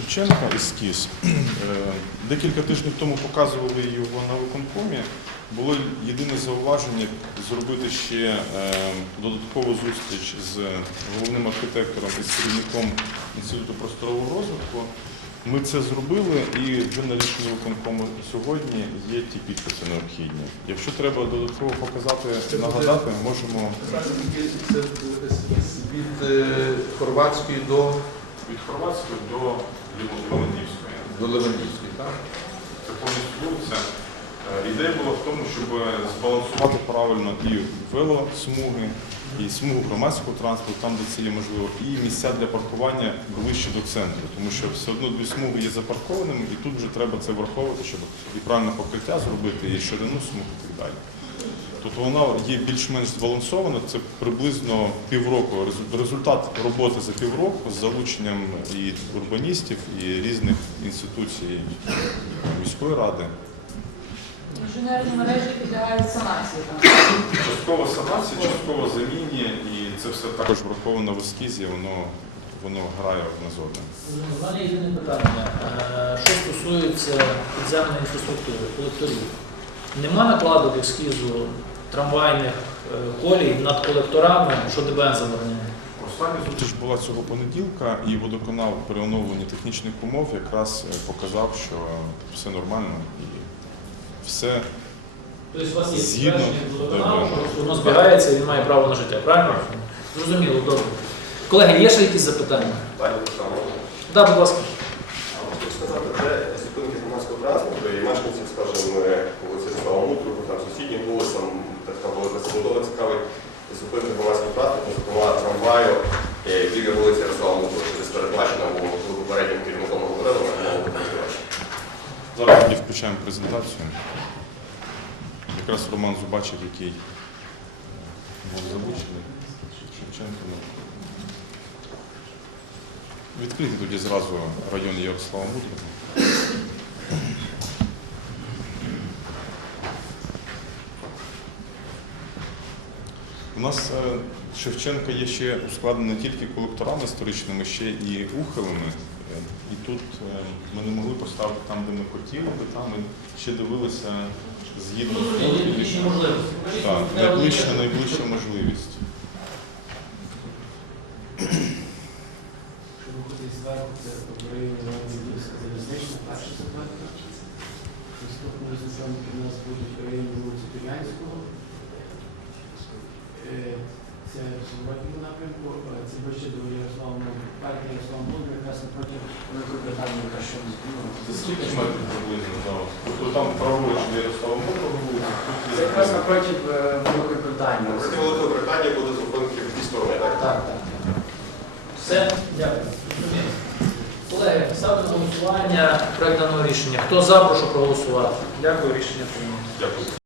Шевченка ескіз. Декілька тижнів тому показували його на виконкомі. Було єдине зауваження зробити ще додаткову зустріч з головним архітектором і з керівником Інституту просторового розвитку. Ми це зробили, і вже на рішенні виконкому сьогодні є ті підписи необхідні. Якщо треба додатково показати, нагадати, можемо... Це від Хорватської до... Від Хорватської до Левандівської. До Левандівської, так? Це повністю вулиця. Ідея була в тому, щоб збалансувати правильно і велосмуги, і смугу громадського транспорту, там, де це є можливо, і місця для паркування ближче до центру. Тому що все одно дві смуги є запаркованими, і тут вже треба це враховувати, щоб і правильне покриття зробити, і ширину смуг і так далі. Тобто вона є більш-менш збалансована, це приблизно півроку, результат роботи за півроку з залученням і урбаністів, і різних інституцій міської ради. Інженерні мережі підлягають санації. Часткова санація, частково заміні, і це все також враховано в ескізі, воно грає одне з одним. У мене єдине питання. Що стосується підземної інфраструктури, колекторів. Нема накладу в ескізу трамвайних колій над колекторами, що ДБН забороняє? Остання зустріч була цього понеділка, і водоканал при оновленні технічних умов якраз показав, що все нормально і все Тобто у вас є згідно підтвердження водоканалу, що воно збирається і він має право на життя, правильно? Зрозуміло, добре. Колеги, є ще якісь запитання? Пані Оксано, Так, будь ласка. хочу сказати, це зупинки громадського транспорту і мешканців, скажімо, вулиці Славомутру, там сусіднім вулицям, така велика забудова цікавий, зупинки громадського транспорту, зокрема трамваю біля вулиці Славомутру, що десь передбачено, бо попереднім керівником говорили, на мову працювати. Зараз тоді включаємо презентацію. Якраз Роман Зубачев, який був залучений, Шевченко. Відкрити тоді зразу район Ярослава Мудрого. У нас Шевченка є ще ускладнений не тільки колекторами історичними, ще і ухилами. І тут ми не могли поставити там, де ми хотіли би, там ми ще дивилися згідно з Найближчі можливості. так, найближча можливість. Щоб виходити зверху, це в районі залізнична перша ситуація. Наступні розміщенки у нас будуть в районі вулиці Пілянського. Це в суботньому напрямку, це ближче до Ярослава Мудрого. Парк Ярослава Мудрого якраз напроти Великобританії, яка що Це скільки метрів приблизно зараз? Тобто там праворуч Ярослава Мудрого вулиця, тут це якраз напроти Великої Британії. Проти Великої Британії буде зупинки в дві сторони, так? Так, так. Все, дякую. Колеги, ставлю на голосування проект даного рішення. Хто за, прошу проголосувати. Дякую, рішення прийнято. Дякую.